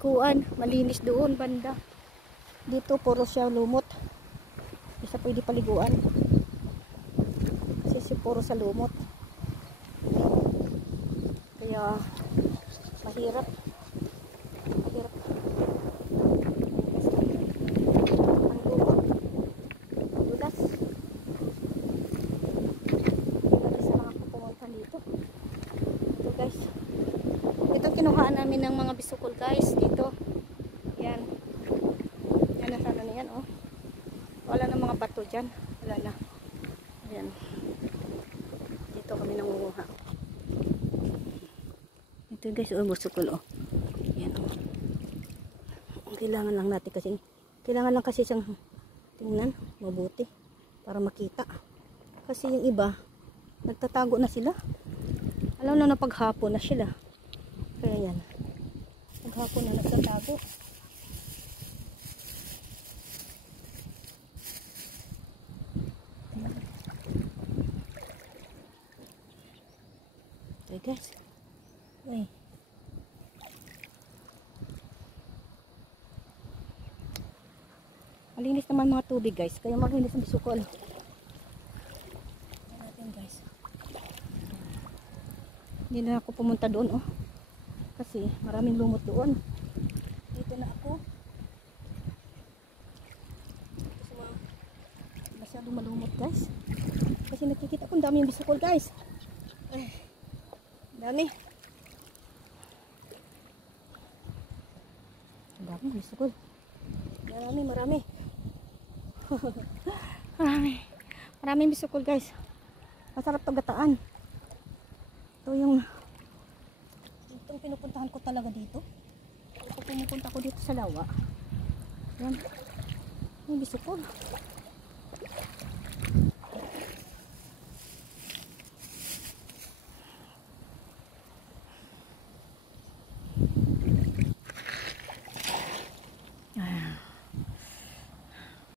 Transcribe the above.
kuan, malinis doon banda. Dito puro siya lumot. Hindi siya pwede paliguan. Kasi puro sa lumot. Kaya mahirap. Mahirap. Ang lumot. Dulas. Isa lang ako pumunta dito. Ito guys. Ito kinuhaan namin ng mga bisukol guys. Dito. Yan. Yan na sana na yan oh. Wala na mga bato dyan. Wala na. Ayan. Dito kami nangunguha. Ito guys, oh, busukol oh. Ayan oh. Kailangan lang natin kasi, kailangan lang kasi siyang tingnan, mabuti. Para makita. Kasi yung iba, nagtatago na sila. Alam na paghapon na sila. Kaya yan. Paghapon na nagtatago. Okay guys. Ay. Malinis naman mga tubig guys. Kaya malinis ang bisukol. Natin guys. Hindi na ako pumunta doon oh. Kasi maraming lumot doon. Dito na ako. Kasi masyadong malumot guys. Kasi nakikita ko ang dami yung bisukol guys. Ay. Dami. Dami bisukol. Marami. Maraming bisukol guys. Masarap paggataan. Ito yung itong pinupuntahan ko talaga dito. Ito pumupunta ko dito sa lawa. Yan. Yung bisukol.